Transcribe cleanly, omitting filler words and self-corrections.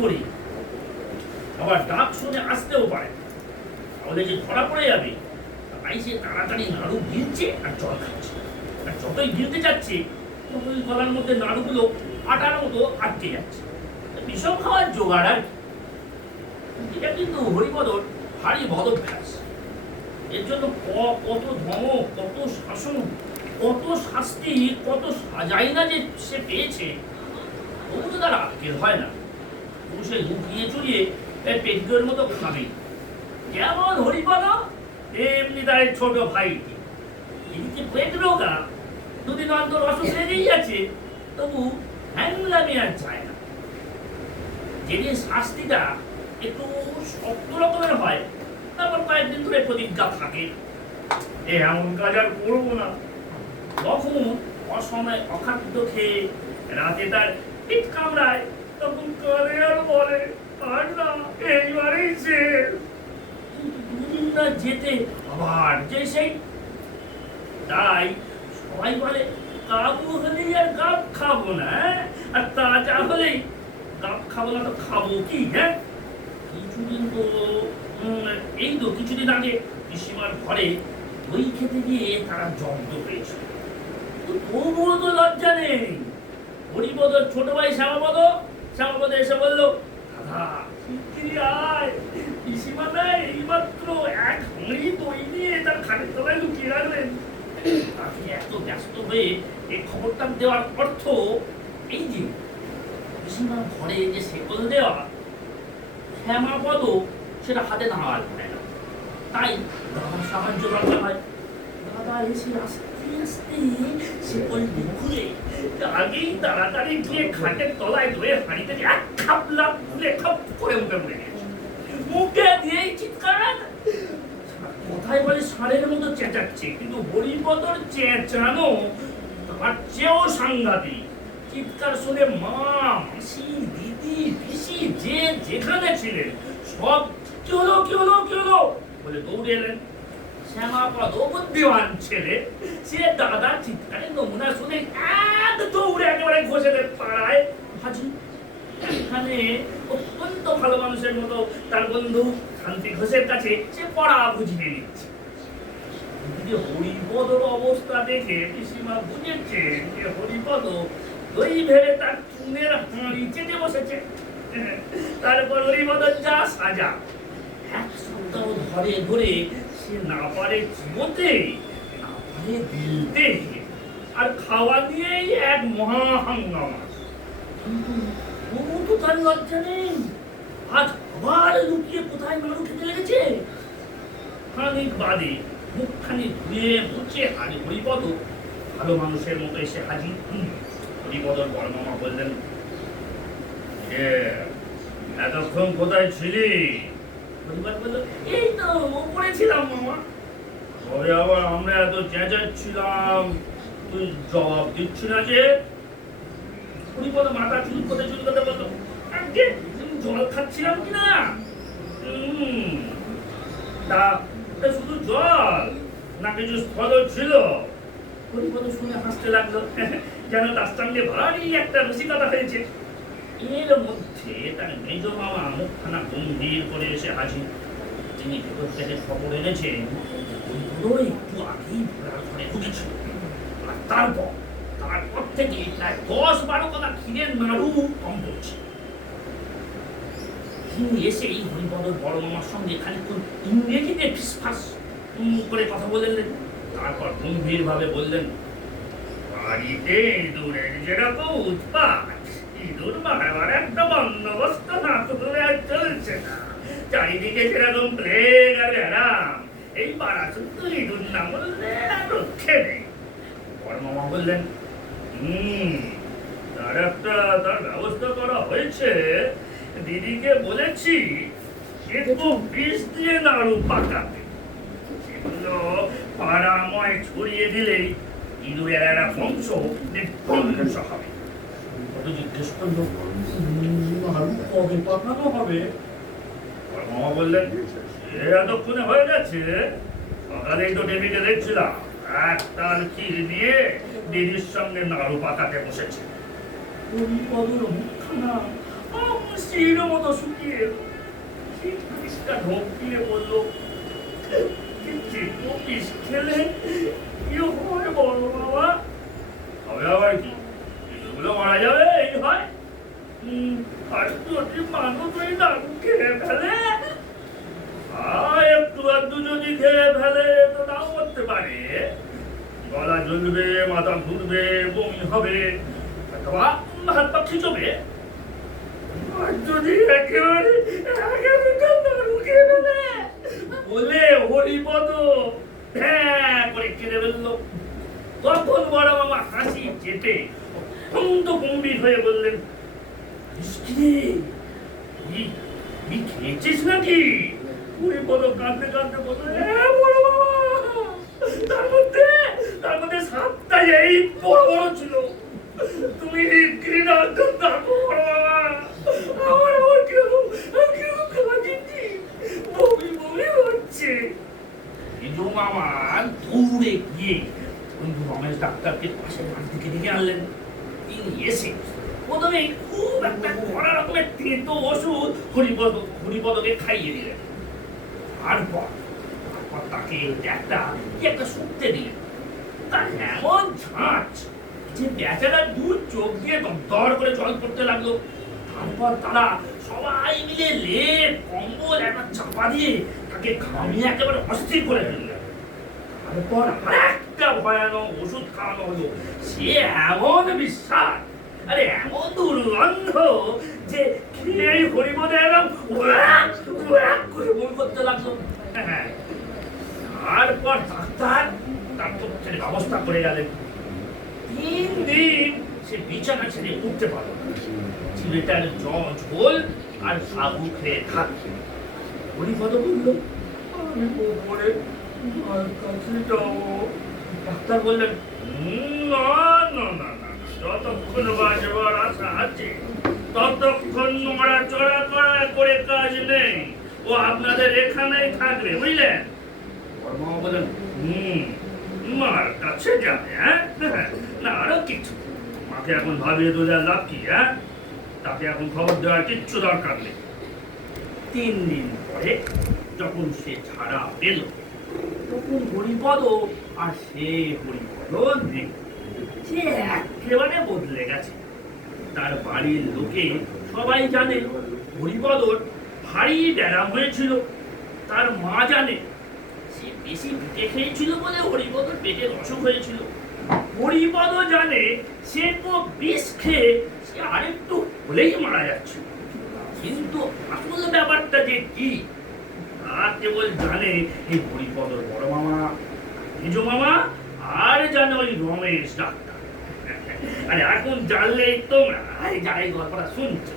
করে, আবার ডাক শুনে আসতেও পারে, তাহলে যে ধরা পড়ে যাবে। তাই সে তাড়াতাড়ি নাড়ু গিলছে আর জল খাচ্ছে। আর যতই গিলতে যাচ্ছে ততই গলার মধ্যে নাড়ুগুলো আটার মতো আটকে যাচ্ছে। বিষম খাওয়ার জোগাড় আর কি। এটা কিন্তু হরিপদর ভারী বদভ্যাস। এর জন্য কত ধমক, কত শাসন, কত শাস্তি, কত সাজাই না যে সে পেয়েছে, তবু তো তার আটকের হয় না। তবু সে লুকিয়ে চুরিয়ে পেটগুলোর মতো খাবে। যেমন হরিপদ এমনি তার ছোট ভাইটি। এদিকে পেট রোগা, দুদিন অন্তর অসুখ লেগেই আছে, তবু হ্যাংলামি আর যায় না। যেদিন শাস্তিটা একটু শক্ত রকমের হয়, তারপর কয়েকদিন ধরে প্রতিজ্ঞা থাকে, এমন কাজ আর করবো না। তখন অসময় অখাদ্য খেয়ে রাতে তার পিঠ কামড়ায়, তখন করে আর বলে, আর না, এইবারেই শেষ। কিন্তু দুদিন না যেতে আবার যে সেই। তাই সবাই বলে, কাবু হলেই আর গাব খাবো না, আর তাজা হলেই গাব খাবো না তো খাবো কি? হ্যাঁ, কিছুদিন তো এই তো কিছুদিন আগে পিসিমার ঘরে দই খেতে গিয়ে তারা জব্দ পেয়েছিল। তবুও তো লজ্জা নেই। হরিপদ ছোট ভাই শ্যামাপদ এসে বললো, দাদা শিগগিরি আয়, পিসিমা নাই এইমাত্র এক হাঁড়ি দই নিয়ে তার খাটের তলায় লুকিয়ে রাখলেন। তাকে এত ব্যস্ত হয়ে এই খবরটা দেওয়ার অর্থ এই যে পিসিমার ঘরে যে শেকল দেওয়া, শ্যামাপদ সেটা হাতে নামাল পায় না। তাই দাদার সাহায্য দরকার হয়। দাদা এসে আস্তে আস্তে শেকলটি খুলে আগেই তাড়াতাড়ি গিয়ে খাটের তলায় ধরে হাঁড়ি থেকে এক খাপলা খুলে খপ করে মুখে পড়ে গেছে। মুখে দিয়েই চিৎকার, কোথায় বলে ষাঁড়ের মতো চেঁচাচ্ছে, কিন্তু হরিপদর চেঁচানো তার চেয়েও সাংঘাতিক। চিৎকার শুনে মা, মাসি, দিদি, পিসি যে যেখানে ছিলেন সব কি হলো কি হলো কি হলো বলে দৌড়ে এলেন। শ্যামাপদ বুদ্ধিমান ছেলে, সে দাদার চিৎকারের নমুনা শুনে এক দৌড়ে একেবারে ঘোষেদের পাড়ায় হাজির। এখানে অত্যন্ত ভালো মানুষের মতো তার বন্ধু শান্তি ঘোষের কাছে সে পড়া বুঝিয়ে নিচ্ছে। হরিপদর অবস্থা দেখে পিসিমা বুঝেছেন যে হরিপদ দই ভেবে তার চুনের হাঁড়ি চেটে বসেছে। তারপর হরিপদর যা সাজা, এক সপ্তাহ ধরে ধরে সে না পারে চিবোতে, না পারে গিলতে, আর খাওয়া নিয়েই এক মহা হাঙ্গামা। কিন্তু তবু তো তার লজ্জা নেই। আজ আবার লুকিয়ে কোথায় নাড়ু খেতে লেগেছে। খানিক বাদে মুখখানি ধুয়ে মুছে হরিপদ ভালো মানুষের মতো এসে হাজির। হরিপদর বড় মামা বললেন, এতক্ষণ কোথায় ছিলি? হরিপদ বলল, এই তো ওপরে ছিলাম মামা। তবে আবার আমরা এত চেঁচাচ্ছিলাম, তুই জবাব দিচ্ছি না যে? হরিপদ মাথা চুলকোতে বলতো, জল খাচ্ছিলাম কিনা? তা শুধু জল না কিছু স্থল ছিল? হরিপদ শুনে হাসতে লাগলো, যেন তার সঙ্গে ভারী একটা রসিকতা হয়েছে। এর মধ্যে তার মেজ মামা মুখখানা গম্ভীর করে এসে হাজির। তিনি ভেতর থেকে খবর এনেছেন একটু আগেই ঘোড়ার ঘরে ঢুকেছিল। আর তারপর থেকে প্রায় 10-12 কথা ক্ষীরের নাড়ু কম পড়ছে। তিনি এসেই হরিপদর বড় মামার সঙ্গে খানিকক্ষণ ইংরেজিতে ফিসফাস করে কথা বললেন। তারপর গম্ভীর ভাবে বললেন, বাড়িতে ইঁদুরের যেরকম উৎপাত, ইঁদুর মারবার একটা বন্দোবস্ত না করলে আর চলছে না। চারিদিকে যেরকম প্লেগ আর আরাম, এই পাড়া শুধু ইঁদুর না বললে আর রক্ষে নেই। বড় মামা বললেন, তার ব্যবস্থা করা হয়েছে। দিদিকে বলেছি একটু বিষ দিয়ে নাড়ু পাকাতে, সেগুলো পাড়াময় ছড়িয়ে দিলেই ইঁদুরের একটা বংশ ধ্বংস হবে। জিজ্ঞেস করলো, নাড়ু কবে পাকানো হবে? মামা বললেন, এতক্ষণে হয়ে গেছে, সকালেই তো টেবিলে দেখছিলাম এক তাল ক্ষীর দিয়ে দিদির সঙ্গে নাড়ু পাকাতে বসেছে। হরিপদর মুখখানা চির মতো শুকিয়ে এলো। সেই বিষটা ঢোক দিয়ে বললো, যে বিষ খেলে কি হয় বড় বাবা? হবে আবার কি, এগুলো মারা যাবে এই হয়। আর যদি মানুষ ওই দারু খেয়ে ফেলে, একটু আধটু যদি খেয়ে ফেলে তো নাও করতে পারে, গলা জ্বলবে, মাথা ঘুরবে, বমি হবে, অথবা হাত পা খিচবে। আর যদি একেবারে দারু খেয়ে ফেলে বলে হরিপদ ভ্যাঁ করে কেঁদে ফেললো। তখন বড় মামা হাসি চেপে অত্যন্ত গম্ভীর হয়ে বললেন, তুই খেয়েছিস নাকি? হরিপদ কাঁদতে কাঁদতে বললেন, হ্যাঁ বড় মামা, তার মধ্যে সাতটা এই বড় বড় ছিল। তুমি ঘৃণার থাকো বড় মামা, আমার কেউ খাওয়াচ্ছি, বমি বমি হচ্ছে। কিন্তু মামা দৌড়ে গিয়ে বন্ধু রমেশ ডাক্তারকে পাশের বাড়ি থেকে ডেকে আনলেন। তিনি এসে প্রথমে খুব একটা কড়া রকমের তেতো ওষুধ হরিপদকে খাইয়ে দিলেন। তারপর তাকে একটা শুকতে দিলেন। তার এমন ঝাঁচ যে বেচারা দুধ চোখ দিয়ে দর করে জল পড়তে লাগলো। তারপর তারা সবাই মিলে লেপ কম্বল একটা চাপা দিয়ে তাকে ঘামিয়ে একেবারে অস্থির করে ফেললেন। তারপর আরেকটা ভয়ানক ওষুধ খাওয়ানো হলো। সে এমন বিশ্বাস, আরে এমন দুর্গন্ধ যে খেয়ে হরিপদ এরকম করে বমি করতে লাগলো। তারপর ডাক্তার তার তথ্যের ব্যবস্থা করে গেলেন। 3 দিন সে বিছানা ছেড়ে উঠতে পারল না। ছেলেটার ঝোল আর সাবু খেয়ে থাকছে। হরিপদ বলল, আমি ওপরে কাছে যাবো। ডাক্তার বললেন, না না না না, যতক্ষণ বাঁচবার আশা আছে ততক্ষণ নোংরা চড়া করে কাজ নেই। ও আপনাদের এখানেই থাকবে, বুঝলেন? বর্মা বলেন, মার কাছে যাবে? হ্যাঁ, না আরো কিছু মাকে এখন ভাবিয়ে তোলার লাভ কি? হ্যাঁ, তাকে এখন খবর দেওয়ার কিচ্ছু দরকার নেই। 3 দিন পরে যখন সে ছাড়া পেল, তখন হরিপদ আর সে হরিপদ নেই। সে একেবারে বদলে গেছে। তার বাড়ির লোকে সবাই জানে হরিপদর ভারী ব্যারাম হয়েছিল। তার মা জানে সে বেশি পিঠে খেয়েছিল বলে হরিপদর পেটের অসুখ হয়েছিল। হরিপদ জানে সে তো বিষ খেয়ে সে আরেকটু হলেই মারা যাচ্ছিল। কিন্তু আসল ব্যাপারটা যে কি তা কেবল জানে এই হরিপদর বড় মামা, মেজ মামা, আর জানে ওই রমেশ ডাক্তার। আরে এখন জানলেই তোমরা যারা এই গল্পটা শুনছো